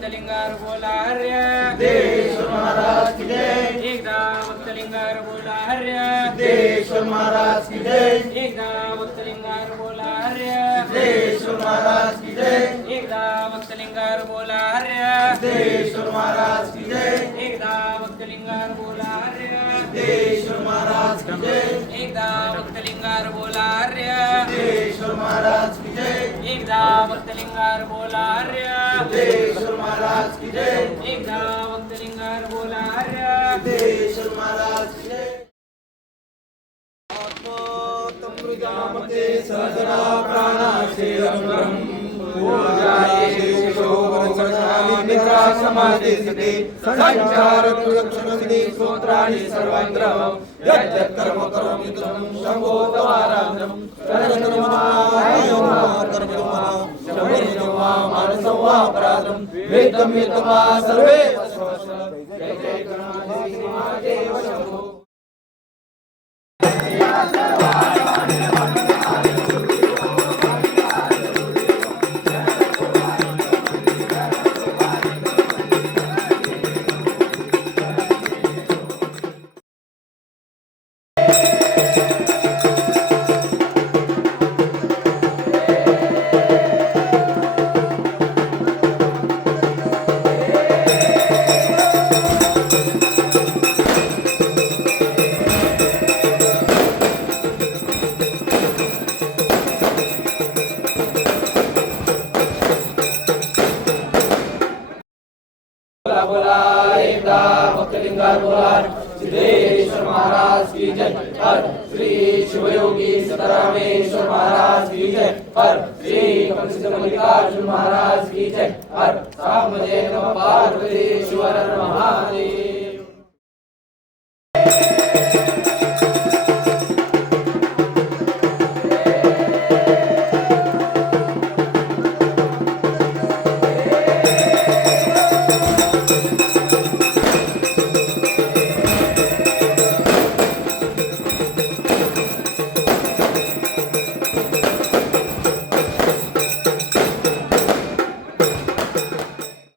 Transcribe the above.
भक्तलिंगार बोला हर्य सिद्धेश्वर महाराज की जय। एकदा भक्तलिंगार बोला हर्य सिद्धेश्वर महाराज की जय। एकदा भक्तलिंगार बोला हर्य सिद्धेश्वर महाराज की जय। एकदा भक्तलिंगार बोला हर्य सिद्धेश्वर महाराज की जय। एकदा भक्तलिंगार बोला हर्य सिद्धेश्वर महाराज की जय। एकदा भक्तलिंगार बोला हर्य सिद्धेश्वर महाराज की जय। एकदा भक्तलिंगार बोला हर्य सिद्धेश्वर महाराज की जय। एकदा भक्तलिंगार बोला हर्य सिद्धेश्वर महाराज की जय। मृजामते सहस्रा प्राणाशेरं समाधिस्थिते संचारतु लक्षणसिद्धि स्तोत्राणि सर्वत्र यत् कर्म करोमि तं शम्भो तवाराधनं मानसं वा अपराधं वेदं यत्वा सर्वे जय जय गणाधिपति महादेव शम्भो। बोला एकदा भक्तलिंगार बोला सिद्धेश्वर महाराज की जय। हर श्री शिवयोगी सीतारामेश्वर महाराज की जय। हर श्री कपिल मल्लिकार्जुन महाराज की जय। हर सामजय नमः पार्वती शिव हर महादेव।